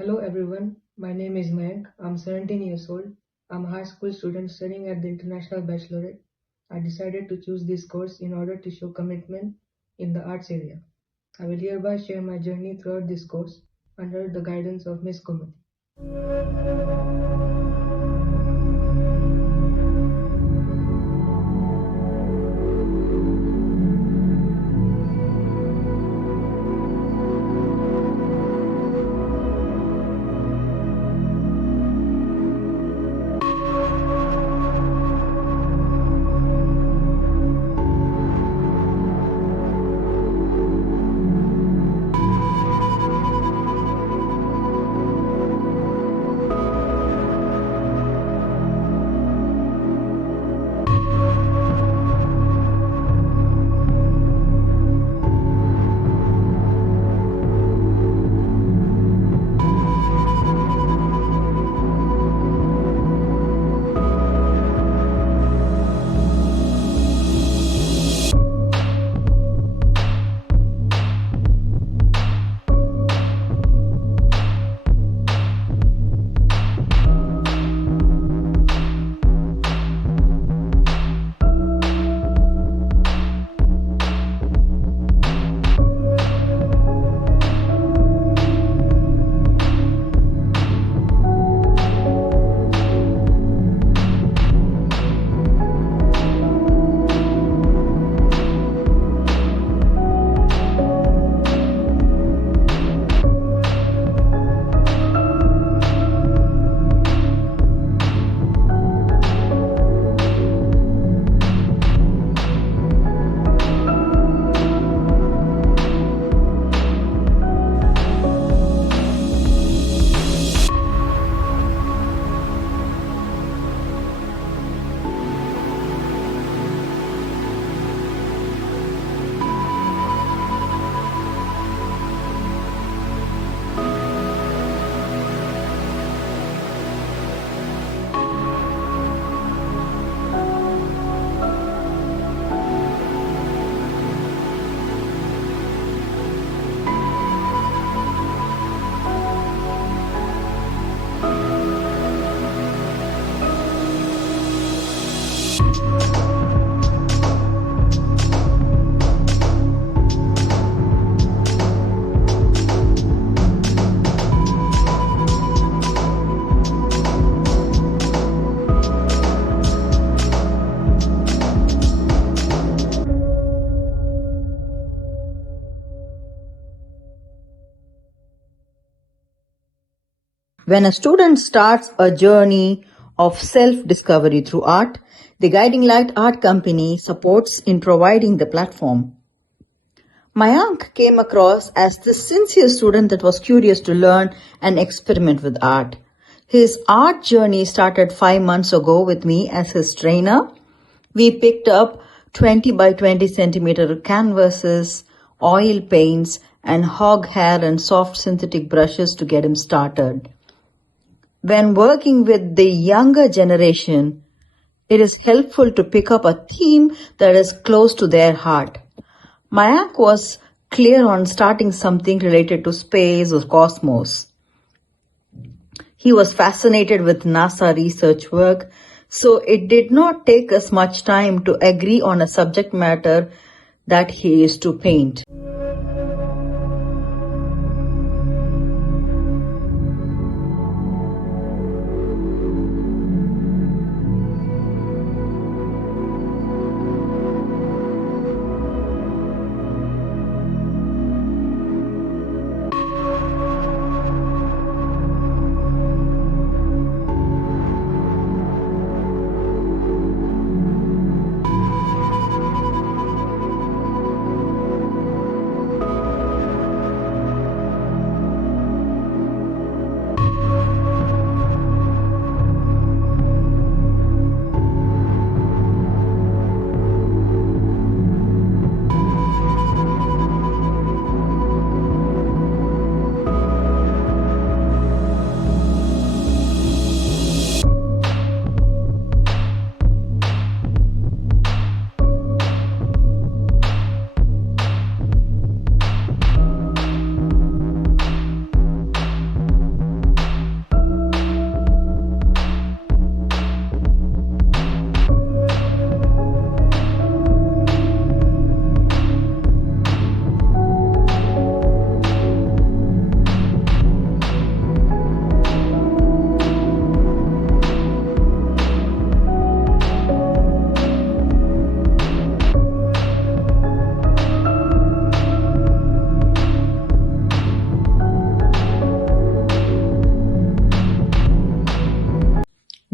Hello everyone, my name is Mayank. I'm 17 years old. I'm a high school student studying at the International Baccalaureate. I decided to choose this course in order to show commitment in the arts area. I will hereby share my journey throughout this course under the guidance of Miss Gomathi. When a student starts a journey of self-discovery through art, the Guiding Light Art Company supports in providing the platform. Mayank came across as this sincere student that was curious to learn and experiment with art. His art journey started 5 months ago with me as his trainer. We picked up 20 by 20 centimeter canvases, oil paints, and hog hair and soft synthetic brushes to get him started. When working with the younger generation, it is helpful to pick up a theme that is close to their heart. Mayank was clear on starting something related to space or cosmos. He was fascinated with NASA research work, so it did not take us much time to agree on a subject matter that he is to paint.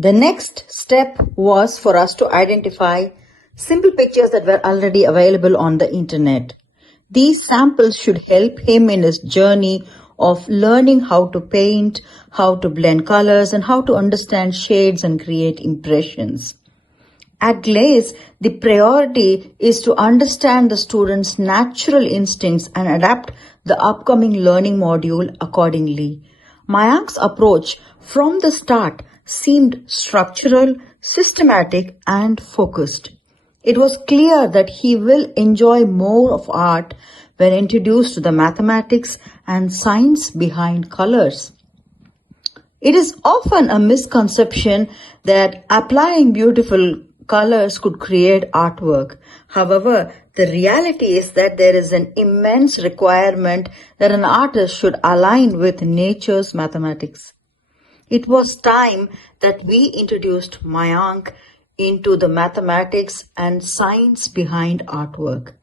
The next step was for us to identify simple pictures that were already available on the internet. These samples should help him in his journey of learning how to paint, how to blend colors, and how to understand shades and create impressions. At GLAC, the priority is to understand the students' natural instincts and adapt the upcoming learning module accordingly. Mayank's approach from the start seemed structural, systematic, and focused. It was clear that he will enjoy more of art when introduced to the mathematics and science behind colors. It is often a misconception that applying beautiful colors could create artwork. However, the reality is that there is an immense requirement that an artist should align with nature's mathematics. It was time that we introduced Mayank into the mathematics and science behind artwork.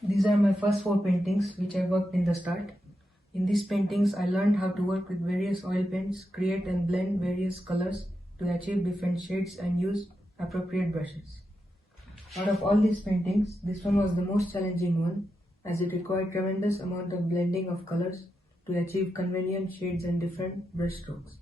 These are my first 4 paintings which I worked in the start. In these paintings, I learned how to work with various oil paints, create and blend various colors to achieve different shades and use appropriate brushes. Out of all these paintings, this one was the most challenging one as it required tremendous amount of blending of colors to achieve convenient shades and different brush strokes.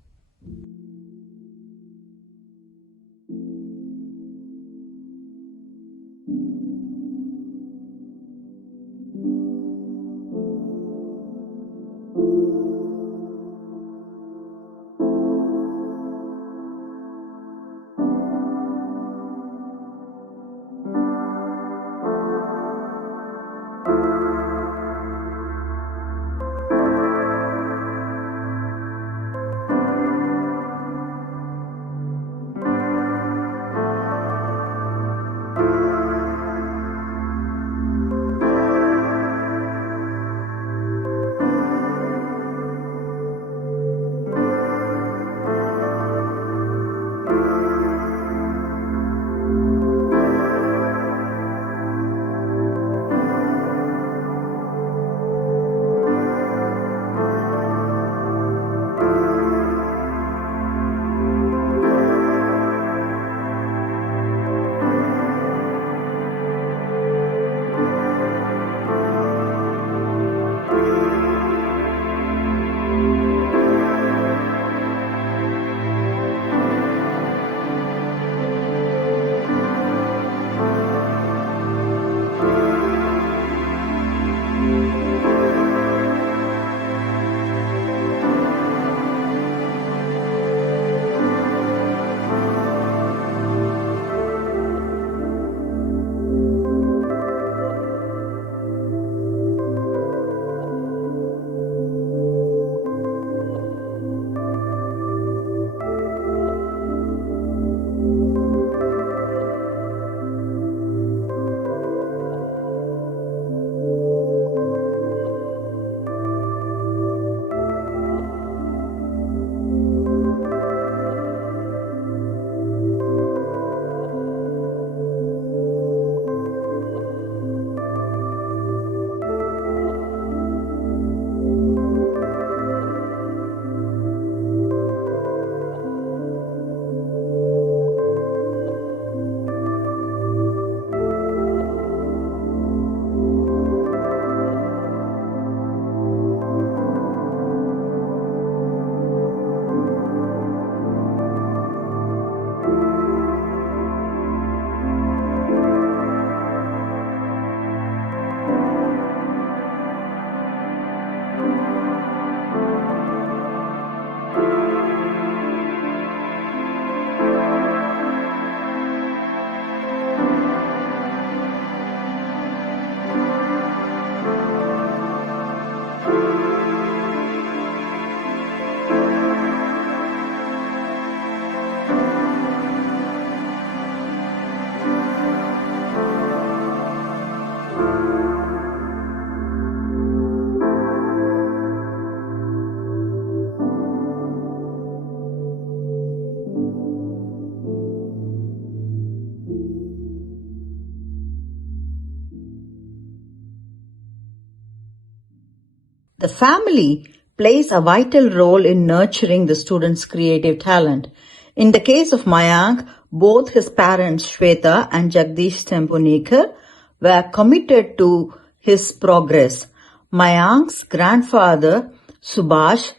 The family plays a vital role in nurturing the student's creative talent. In the case of Mayank, both his parents Shweta and Jagdish Tembhurnikar were committed to his progress. Mayank's grandfather Subhash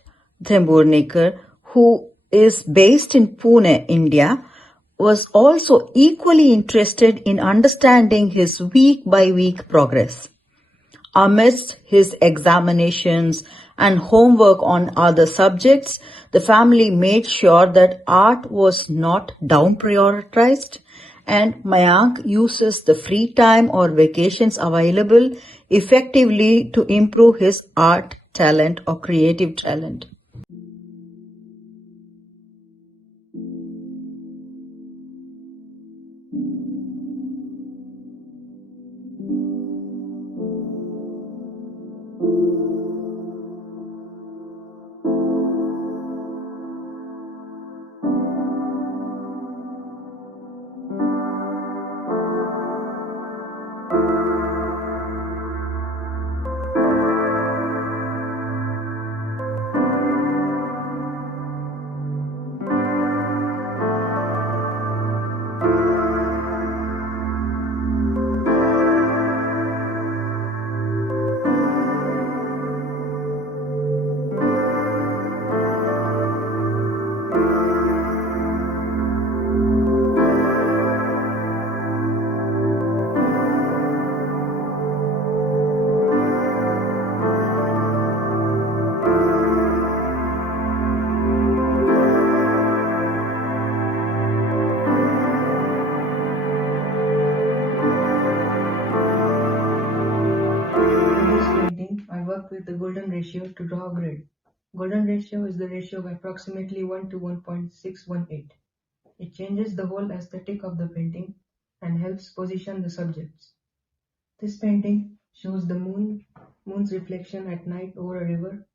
Tembhurnikar, who is based in Pune, India, was also equally interested in understanding his week-by-week progress. Amidst his examinations and homework on other subjects, the family made sure that art was not down-prioritized, and Mayank uses the free time or vacations available effectively to improve his art talent or creative talent. I worked with the golden ratio to draw a grid. Golden ratio is the ratio of approximately 1 to 1.618. It changes the whole aesthetic of the painting and helps position the subjects. This painting shows the moon's reflection at night over a river.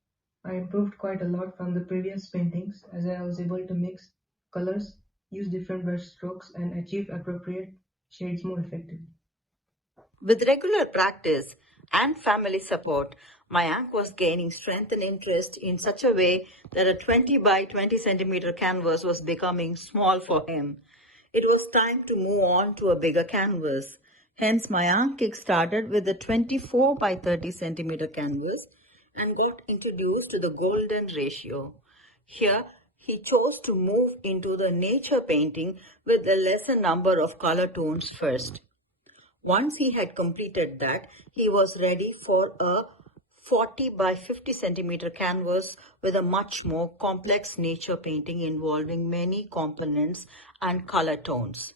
I improved quite a lot from the previous paintings as I was able to mix colors, use different brush strokes and achieve appropriate shades more effectively. With regular practice and family support, Mayank was gaining strength and interest in such a way that a 20 by 20 centimeter canvas was becoming small for him. It was time to move on to a bigger canvas. Hence, Mayank kick-started with a 24 by 30 centimeter canvas and got introduced to the golden ratio. Here, he chose to move into the nature painting with a lesser number of color tones first. Once he had completed that, he was ready for a 40 by 50 centimeter canvas with a much more complex nature painting involving many components and color tones.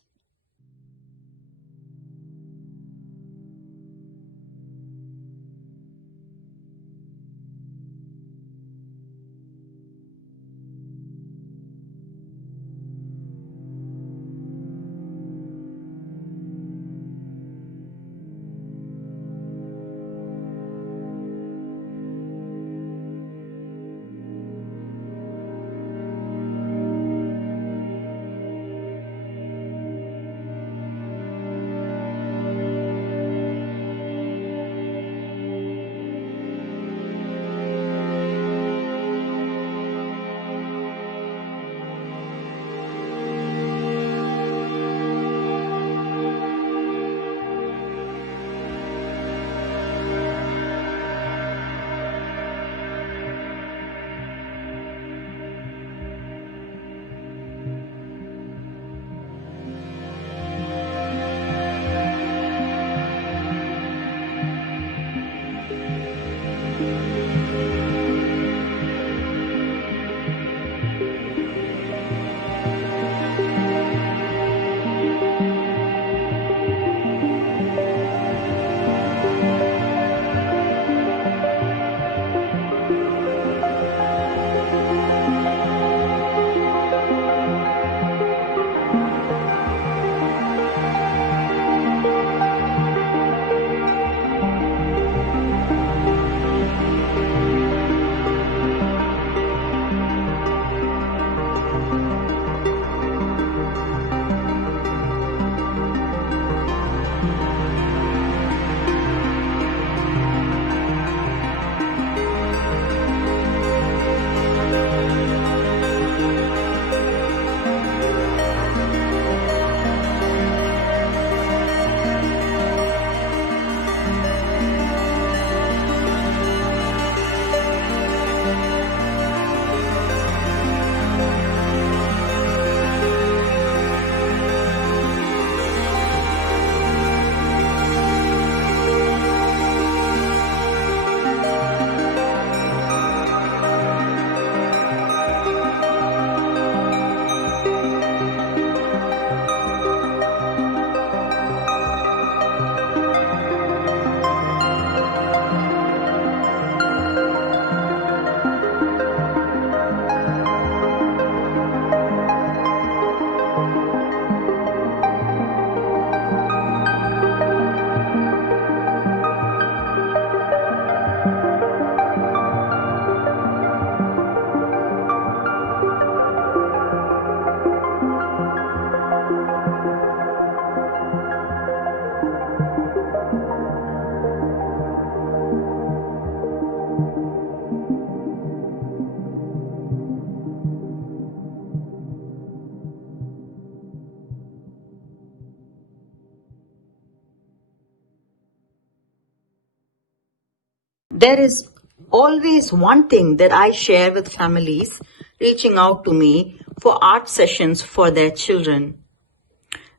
There is always one thing that I share with families reaching out to me for art sessions for their children.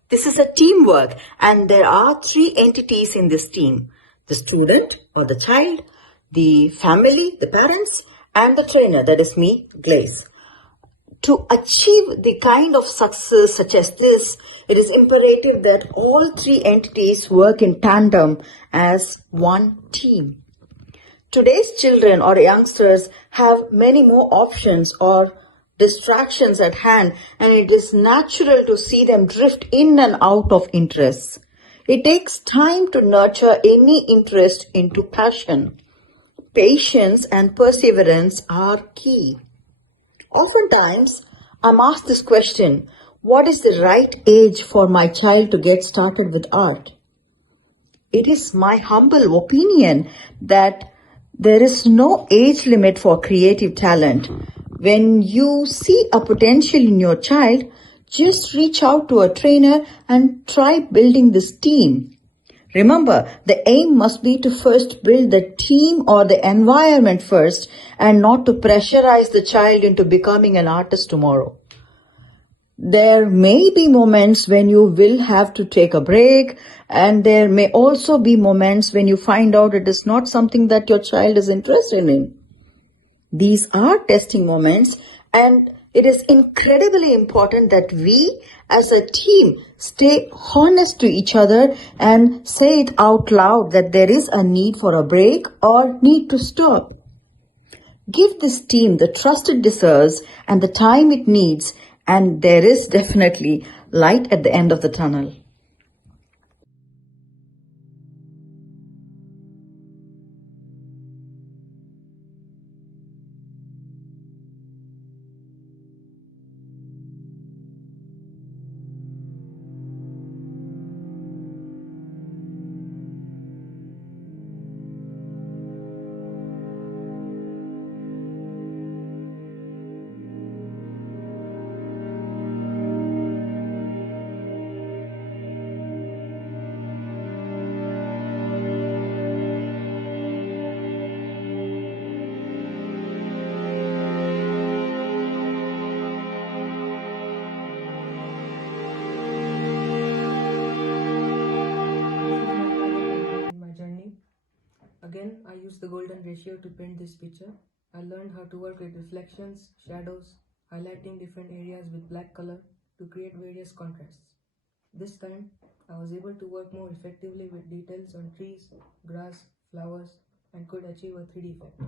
This is a teamwork, and there are three entities in this team: the student or the child, the family, the parents, and the trainer, that is me, Glaze. To achieve the kind of success such as this, it is imperative that all three entities work in tandem as one team. Today's children or youngsters have many more options or distractions at hand, and it is natural to see them drift in and out of interests. It takes time to nurture any interest into passion. Patience and perseverance are key. Oftentimes, I'm asked this question: what is the right age for my child to get started with art? It is my humble opinion that there is no age limit for creative talent. When you see a potential in your child, just reach out to a trainer and try building this team. Remember, the aim must be to first build the team or the environment first, and not to pressurize the child into becoming an artist tomorrow. There may be moments when you will have to take a break, and there may also be moments when you find out it is not something that your child is interested in. These are testing moments, and it is incredibly important that we as a team stay honest to each other and say it out loud that there is a need for a break or need to stop. Give this team the trust it deserves and the time it needs, and there is definitely light at the end of the tunnel. In my journey, again, I used the golden ratio to paint this picture. I learned how to work with reflections, shadows, highlighting different areas with black color to create various contrasts. This time, I was able to work more effectively with details on trees, grass, flowers, and could achieve a 3D effect.